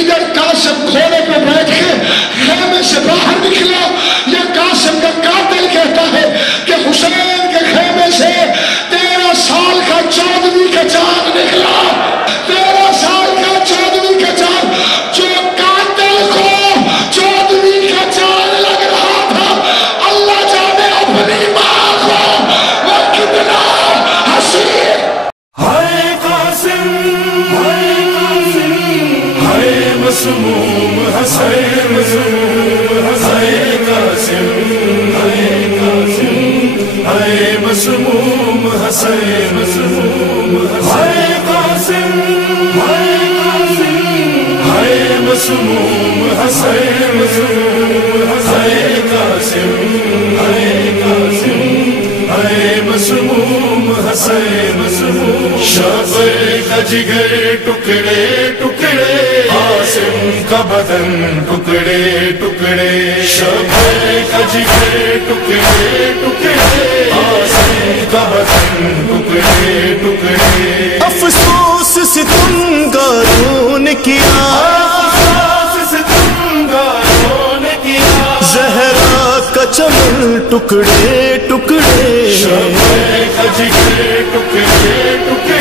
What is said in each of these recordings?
ادھر قاسم کھوڑے پہ بیٹھ کے خیمے سے باہر نکلا، یا قاسم کا قاتل کہتا ہے کہ حسین کے خیمے سے 13 سال کا 14ویں کا چاند نکلا، 13 سال کا 14ویں کا چاند، جو قاتل کو 14ویں کا چاند لگ رہا تھا، اللہ جانے اپنی ماں کو وہ کتنا حسین۔ ہائے قاسم، ہائے مسموم حسین، ہائے قاسم، ہائے مسموم حسین، ہائے قاسم، ہائے مسموم حسین، ہائے قاسم، ہائے مسموم حسین، شابر کا جگر ٹکڑے ٹکڑے، قاسم کا بدن ٹکڑے ٹکڑے، شابر کا جگر ٹکڑے ٹکڑے، قاسم کا بدن ٹکڑے ٹکڑے۔ افسوس ستمگاروں نے کیا، افسوس ستمگاروں نے کیا، زہرا کا چمن ٹکڑے ٹکڑے، شابر کا جگر ٹکڑے ٹکڑے،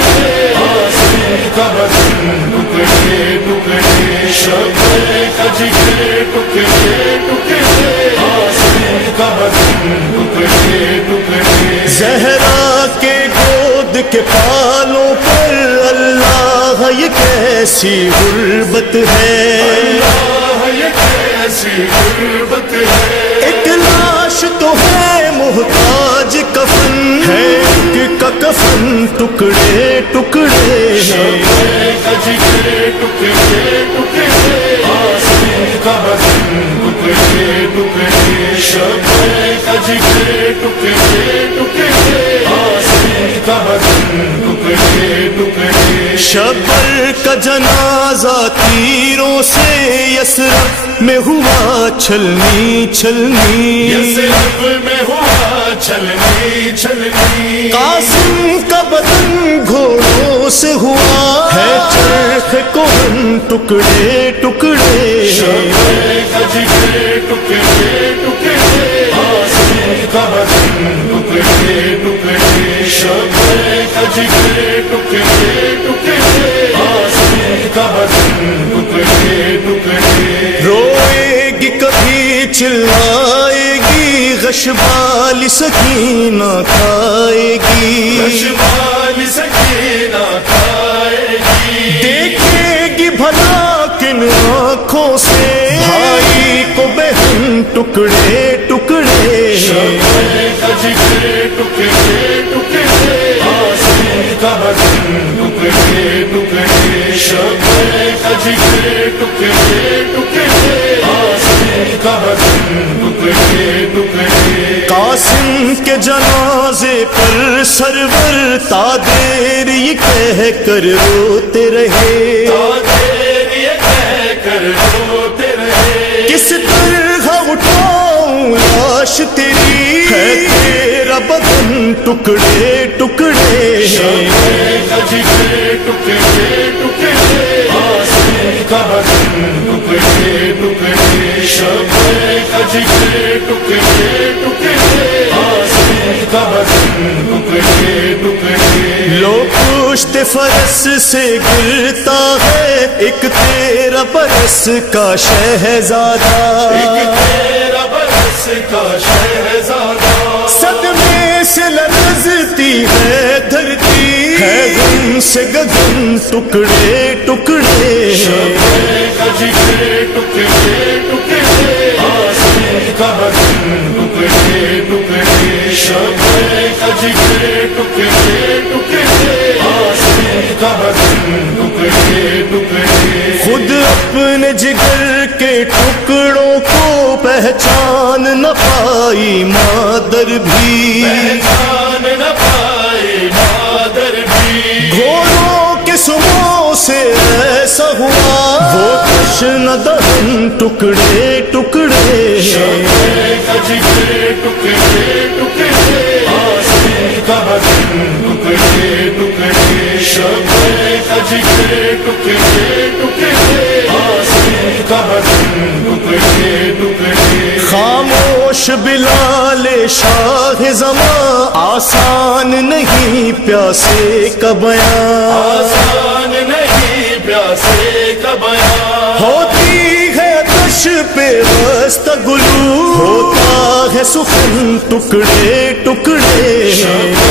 قاسم کا بدن ٹکڑے ٹکڑے، شابر کا جگر ٹکڑے ٹکڑے، قاسم کا بدن ٹکڑے ٹکڑے۔ زہرا کے گود کے پالوں پر اللہ یہ کیسی غربت ہے، اللہ یہ کیسی غربت ہے، ایک لاش تو ہے محتاج کفن ہے، ایک کا کفن ٹکڑے ٹکڑے، شابر کا جگر ٹکڑے ٹکڑے، قاسم کا بدن ٹکڑے ٹکڑے، شابر کا جگر ٹکڑے ٹکڑے، قاسم کا بدن ٹکڑے ٹکڑے۔ شبر کا جنازہ تیروں سے یثرب میں ہوا چھلنی چھلنی، یثرب میں ہوا چھلنی چھلنی، قاسم کا بدن گھوڑوں سے ہوا ہے چرخ کوہن ٹکڑے ٹکڑے، شابر کا جگر ٹکڑے ٹکڑے، قاسم کا بدن ٹکڑے ٹکڑے، شابر کا جگر ٹکڑے ٹکڑے، قاسم کا بدن ٹکڑے ٹکڑے۔ روئے گی کبھی چلائے گی، غشبال سکینہ کھائے گی، رشوال سکینہ کھائے گی، دیکھے گی بھلا کن آنکھوں سے بھائی کو بہن ٹکڑے ٹکڑے، شابر کا جگر ٹکڑے ٹکڑے، قاسم کا بدن ٹکڑے ٹکڑے، شابر کا جگر ٹکڑے ٹکڑے، قاسم کا بدن ٹکڑے ٹکڑے۔ قاسم کے جنازے پر سرور تا دیر یہ کہہ کر روتے رہے، تاجر یہ کہہ کر روتے رہے، کس طرح اٹھاؤں لاش تیری، ہے تیرا بدن ٹکڑے ٹکڑے، شابر کا جگر ٹکڑے ٹکڑے، قاسم کا بدن ٹکڑے ٹکڑے، شابر کا جگر ٹکڑے ٹکڑے، قاسم کا بدن ٹکڑے ٹکڑے۔ لو پشت فرس سے گرتا ہے ایک 13 برس کا شہزادہ، ایک 13 برس کا شہزادہ، صدمے سے لرزتی ہے دھرتی، ہے غم سے گگن ٹکڑے ٹکڑے، شابر کا جگر ٹکڑے ٹکڑے، قاسم کا بدن ٹکڑے ٹکڑے، شابر کا جگر ٹکڑے ٹکڑے، قاسم کا بدن ٹکڑے ٹکڑے۔ خود اپنے جگر کے ٹکڑوں کو پہچان نہ پائی مادر بھی، پہچان نہ پائے مادر بھی، گھوڑوں کے سموں سے ایسا ہوا وہ تشنہ دہن ٹکڑے ٹکڑے، شابر کا جگر ٹکڑے ٹکڑے، قاسم کا بدن ٹکڑے ٹکڑے، شابر کا جگر ٹکڑے ٹکڑے، آتش بلال شاہ زمان، آسان نہیں پیاسے کا بیان، آسان نہیں پیاسے کا بیان، ہوتی ہے آتش پہ وسط گلو، ہوتا ہے سخن ٹکڑے ٹکڑے، شمع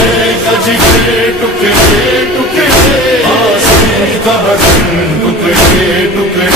کا جگر ٹکڑے ٹکڑے، آسمان کا بدن ٹکڑے ٹکڑے۔